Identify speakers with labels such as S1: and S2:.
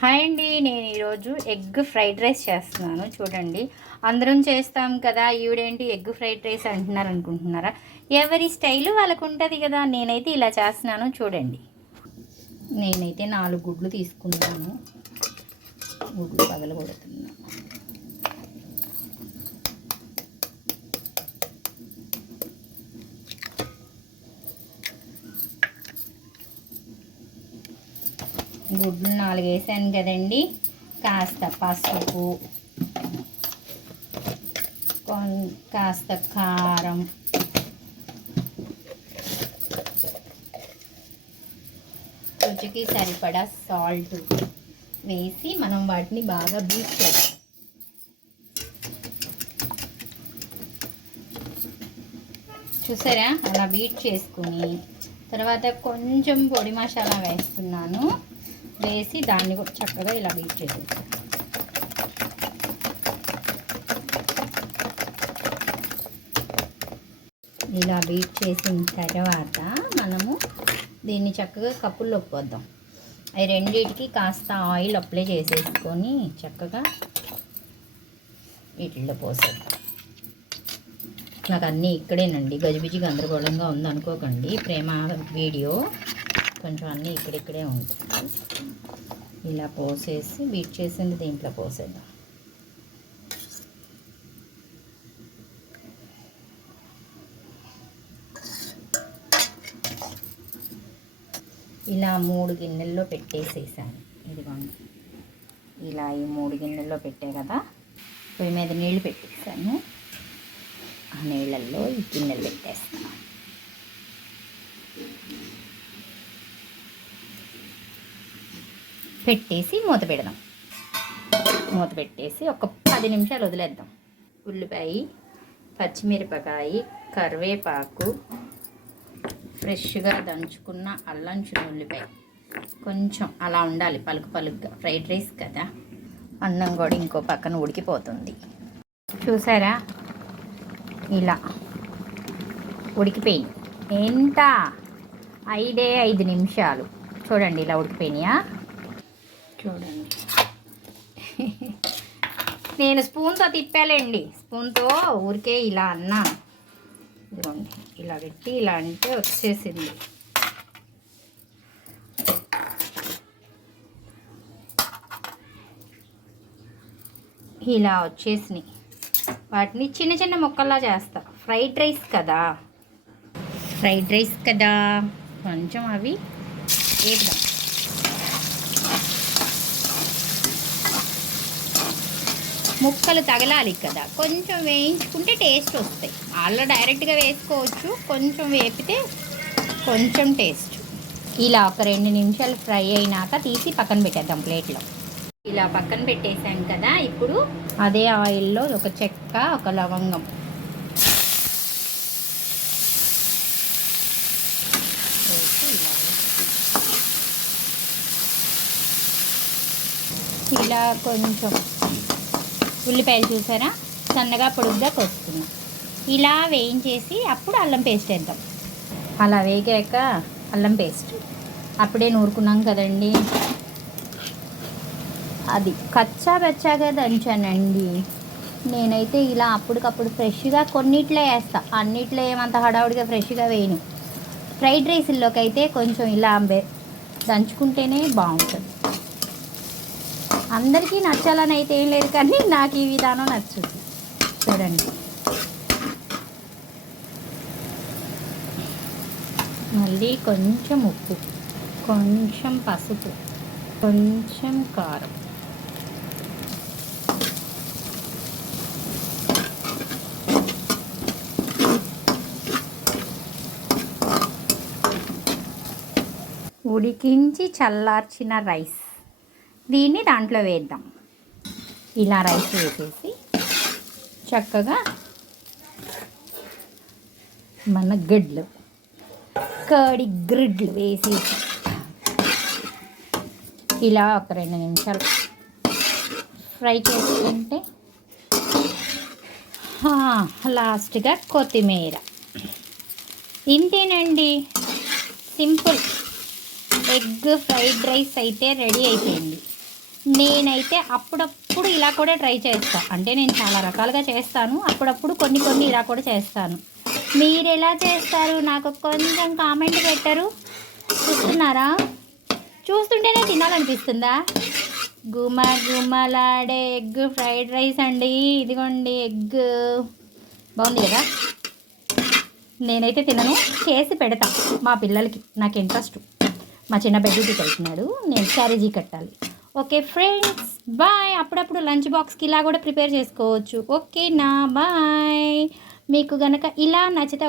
S1: Hi అండి నేను ఈరోజు ఎగ్ ఫ్రైడ్ రైస్ చేస్తున్నాను చూడండి. అందరం చేస్తాం కదా ఈవిడేంటి ఎగ్ ఫ్రైడ్ రైస్ అంటున్నారు అనుకుంటున్నారా? ఎవరి స్టైల్ వాళ్ళకు ఉంటుంది కదా నేనైతే ఇలా చేస్తున్నాను చూడండి. నేనైతే నాలుగు గుడ్లు తీసుకున్నాను. గుడ్లు పగలగొడుతున్నాను. గుడ్లు నాలుగు వేసాను కదండి. కాస్త పసుపు కొన్- కాస్త కారం రుచికి సరిపడా సాల్ట్ వేసి మనం వాటిని బాగా బీట్ చేస్తాం చూసారా? అలా బీట్ చేసుకుని తర్వాత కొంచెం పొడి మసాలా వేస్తున్నాను. వేసి దాన్ని కూడా చక్కగా ఇలా బీట్ చేసేస్తాను ఇలా బీట్ చేసిన తర్వాత మనము దీన్ని చక్కగా కప్పుల్లో పోద్దాం అవి రెండింటికి కాస్త ఆయిల్ అప్లై చేసేసుకొని చక్కగా వీటిల్లో పోసేద్దాం. నాకు అన్నీ ఇక్కడేనండి. గజిబిజి గందరగోళంగా ఉంది అనుకోకండి ప్రేమ వీడియో. కొంచెం అన్నీ ఇక్కడిక్కడే ఉంటాయి. ఇలా పోసేసి బీట్ చేసింది దీంట్లో పోసేద్దాం. ఇలా మూడు గిన్నెల్లో పెట్టేసేసాను. ఇదిగోండి. ఇలా ఈ మూడు గిన్నెల్లో పెట్టే కదా పొయ్యి మీద నీళ్ళు పెట్టేసాను. ఆ నీళ్ళల్లో ఈ గిన్నెలు పెట్టేస్తాను పెట్టేసి మూత పెడదాం. మూత పెట్టేసి ఒక పది నిమిషాలు వదిలేద్దాం. ఉల్లిపాయ పచ్చిమిరపకాయ కరివేపాకు ఫ్రెష్గా దంచుకున్న అల్లం ఉల్లిపాయ కొంచెం అలా ఉండాలి పలుకు పలుకుగా. ఫ్రైడ్ రైస్ కదా. అన్నం కూడా ఇంకో పక్కన ఉడికిపోతుంది. చూసారా? ఇలా. ఉడికిపోయి ఎంత? ఐదే ఐదు నిమిషాలు. చూడండి ఇలా ఉడికిపోయినాయా? చూడండి. నేను స్పూన్తో తిప్పాలండి. స్పూన్తో ఊరికే ఇలా అన్నాను. ఇదిగోండి ఇలా పెట్టి ఇలా అంటే వచ్చేసింది. ఇలా వచ్చేసినాయి. వాటిని చిన్న చిన్న ముక్కల్లా చేస్తా. ఫ్రైడ్ రైస్ కదా. ఫ్రైడ్ రైస్ కదా. కొంచెం అవి వేద్దాం ముక్కలు తగలాలి కదా. కొంచెం వేయించుకుంటే టేస్ట్ వస్తాయి. అలా డైరెక్ట్గా వేసుకోవచ్చు. కొంచెం వేపితే కొంచెం టేస్ట్. ఇలా ఒక రెండు నిమిషాలు ఫ్రై అయినాక తీసి పక్కన పెట్టేద్దాం ప్లేట్లో. ఇలా పక్కన పెట్టేసాం కదా. ఇప్పుడు అదే ఆయిల్లో ఒక చెక్క ఒక లవంగం. ఇలా కొంచెం ఉల్లిపాయలు చూసారా? సన్నగా పొడుగ్గా కోసుకున్నాం. ఇలా వేయించేసి అప్పుడు అల్లం పేస్ట్ వేద్దాం. అలా వేగాక అల్లం పేస్ట్. అప్పుడే నూరుకున్నాం కదండి. అది కచ్చా బచ్చాగా దంచానండి. నేనైతే ఇలా అప్పటికప్పుడు ఫ్రెష్గా కొన్నిట్లో వేస్తా. అన్నిట్లో ఏమంత హడావుడిగా ఫ్రెష్గా వేయను. ఫ్రైడ్ రైస్లోకి అయితే కొంచెం ఇలా దంచుకుంటేనే బాగుంటుంది. అందరికీ నచ్చాలని అయితే ఏం లేదు కానీ నాకు ఈ విధానం నచ్చుతుంది చూడండి. మళ్ళీ కొంచెం ఉప్పు కొంచెం పసుపు కొంచెం కారం. ఉడికించి చల్లార్చిన రైస్. దీన్ని దాంట్లో వేద్దాం. ఇలా రైస్ వేసేసి చక్కగా మన గడ్లు కడి గ్రిడ్లు వేసి ఇలా ఒక రెండు నిమిషాలు ఫ్రై చేసుకుంటే లాస్ట్గా కొత్తిమీర. ఇంతేనండి. సింపుల్. ఎగ్ ఫ్రైడ్ రైస్ అయితే రెడీ అయిపోయింది. నేనైతే అప్పుడప్పుడు ఇలా కూడా ట్రై చేస్తాను అంటే నేను చాలా రకాలుగా చేస్తాను. అప్పుడప్పుడు కొన్ని కొన్ని ఇలా కూడా చేస్తాను. మీరు ఎలా చేస్తారు? నాకు కొంచెం కామెంట్ పెట్టరు. చూస్తున్నారా? చూస్తుంటేనే తినాలనిపిస్తుందా? గుమ గుమలాడే ఎగ్ ఫ్రైడ్ రైస్ అండి. ఇదిగోండి ఎగ్. బాగుంది కదా? నేనైతే తినను. చేసి పెడతా మా పిల్లలకి. నాకు ఇంట్రెస్ట్. మా చిన్న బెడ్రూమ్కి వెళ్తున్నాడు నేను క్యారేజీ కట్టాలి. Okay friends bye. అప్పుడప్పుడు లంచ్ బాక్స్కి ఇలా కూడా ప్రిపేర్ చేసుకోవచ్చు. ఓకేనా బాయ్. మీకు గనక ఇలా నచ్చితే